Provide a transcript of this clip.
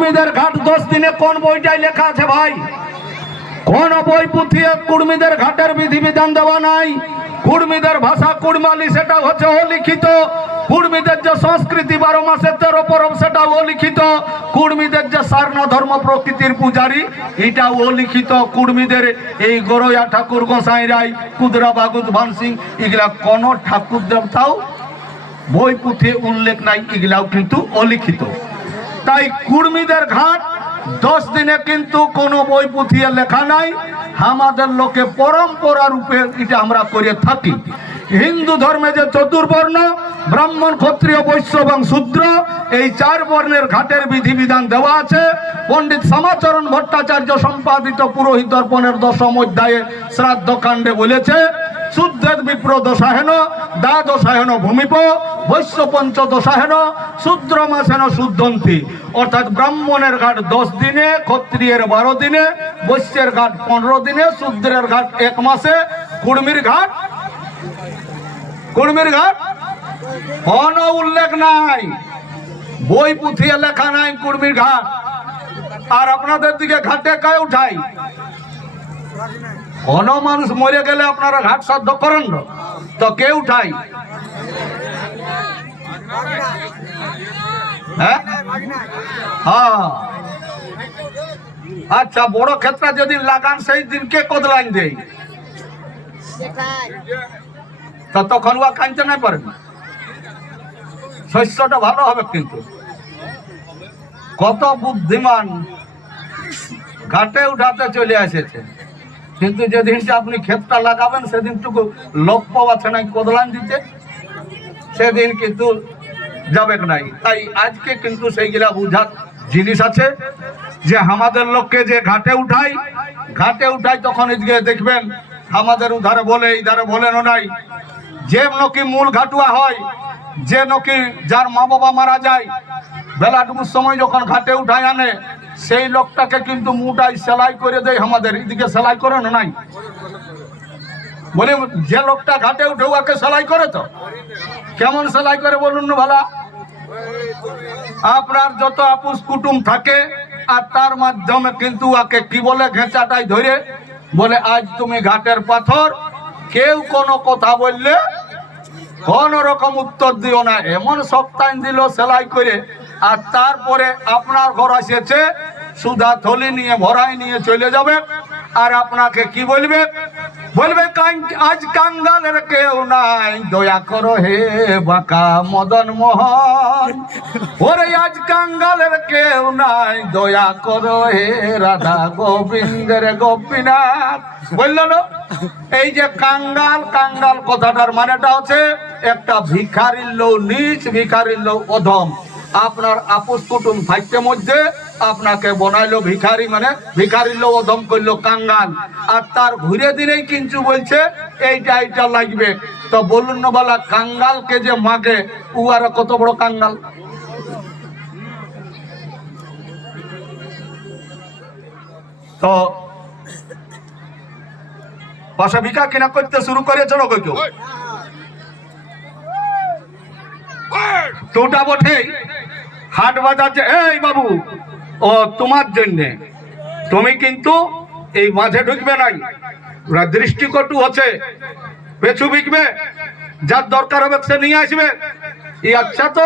কুর্মীদের ঘাট 10 দিনে কোন বইটাই লেখা আছে ভাই? কোন বই পুঁথি কুর্মীদের ঘাটের বিধিবিধান দেওয়া নাই। কুর্মীদের ভাষা কুড়মালি, সেটা হচ্ছে অলিখিত। কুর্মীদের যে সংস্কৃতি 12 মাসে 13 পরব, সেটা অলিখিত। কুর্মীদের যে সারনা ধর্ম প্রকৃতির পূজারী, এটা অলিখিত। কুর্মীদের এই গরয়া ঠাকুর, গোসাই রায়, কুদরা বাগুদ, ভান সিং, এগুলা কোন ঠাকুর দেবতাও বই পুঁথি উল্লেখ নাই, এগুলাও কিন্তু অলিখিত। তাই কুর্মীদের ঘাট 10 দিনে কিন্তু কোনো বই পুঁথিয়ে লেখা নাই। আমাদের লোকে পরম্পরা রূপে এটা আমরা করে থাকি। হিন্দু ধর্মে যে চতুর্বর্ণ, ব্রাহ্মণ, ক্ষত্রিয়, বৈশ্য এবং শূদ্র, এই 4 বর্ণের ঘাটের বিধিবিধান দেওয়া আছে। পণ্ডিত শ্যামাচরণ ভট্টাচার্য সম্পাদিত পুরোহিত দর্পণের 10ম অধ্যায়ে শ্রাদ্ধ কাণ্ডে বলেছে, শুদ্ধের বিপ্র দশাহেন, দ্বাদশাহেন ভূমিপ, বৈশ্য পঞ্চ দশাহেন, শূদ্র মাসেন শুদ্ধন্তি। অর্থাৎ ব্রাহ্মণের ঘাট 10 দিনে, ক্ষত্রিয়ের 12 দিনে, বৈশ্যের ঘাট 15 দিনে, শূদ্রের ঘাট 1 মাসে, কুর্মীর ঘাট কোন উল্লেখ নাই, বই পুঁথিয়ে লেখা নাই কুর্মীর ঘাট। আর আপনাদের দিকে ঘাটে কে উঠাই? কোন মানুষ মরে গেলে আপনারা ঘাট শ্রাদ্ধ করেন না, তো কে উঠাই? হ্যাঁ, আচ্ছা, বড় ক্ষেত্রে যদি লাগান সেই দিন কে কদলাইন দেয়, তা তখন ওয়া কাঁদতে নাই পারেন। শস্যটা ভালো হবে, কিন্তু কত বুদ্ধিমান ঘাটে উঠাতে চলে এসেছে, কিন্তু যেদিনটা আপনি ক্ষেতটা লাগাবেন সেদিনটুকু লোক পাওয়াছে নাই কদলান দিতে, সেদিন কিন্তু যাবে নাই। তাই আজকে কিন্তু সেইগুলা বুঝার জিনিস আছে যে আমাদের লোককে যে ঘাটে উঠাই তখন এদিকে দেখবেন আমাদের উধারে বলে, ইধারে বলেন নাই। যে নাকি মূল ঘাটুয়া হয়, যে নাকি যার মা বাবা মারা যায়, বেলা ডুবুর সময় যখন ঘাটে উঠাই আনে, সেই লোকটাকে কিন্তু মুটাই সেলাই করে দেয়। আমাদের এদিকে সেলাই করে না নাই, বলে যে লোকটা ঘাটে উঠে ওকে সেলাই করে। তো কেমন সেলাই করে বলুন না ভালা? আপনার যত আপুস কুটুম থাকে, আর তার মাধ্যমে কিন্তু ওকে কি বলে, ঘেঁচাটাই ধরে বলে, আজ তুমি ঘাটের পাথর। কেউ কোনো কথা বললে কোন রকম উত্তর দিও না, এমন সপ্তাহ দিল সেলাই করে। আর তারপরে আপনার ঘর এসেছে, সুধা থলি নিয়ে ভরাই নিয়ে চলে যাবে। আর আপনাকে কি বলবে? আজ কাঙ্গালের কেউ নাই, দয়া করো হে বাঁকা মদন মোহন। ওরে আজ কাঙ্গালের কেউ নাই, দয়া করো হে রাধা গোবিন্দের গোপীনাথ। বললো না? এই যে কাঙ্গাল কথাটার মানেটা হচ্ছে একটা ভিখারির লোক, নিচ ভিখারির লোক, অধম। আপনার আপুস কুটুম থাকতে মধ্যে আপনাকে বনাইলো ভিখারি, মানে ভিখারির লোক, অধম করলো কাঙ্গাল। আর তার ঘুরে দিনেই কিন্তু বলছে এইটা লাগবে। তো বলুন না বলা, কাঙ্গালকে যে মাগে ও আর কত বড় কাঙ্গাল। তো পাশে ভিক্ষা কিনা করতে শুরু করেছে না কেউ? তোটা বটে হাট বাজার যে, এই বাবু, ও তোমার জন্যে, তুমি কিন্তু এই মাঝে ঢুকবে নাই, দৃষ্টিকটু হচ্ছে, পেছু বিকবে, যার দরকার হবে সে নিয়ে আসবে। এই আচ্ছা, তো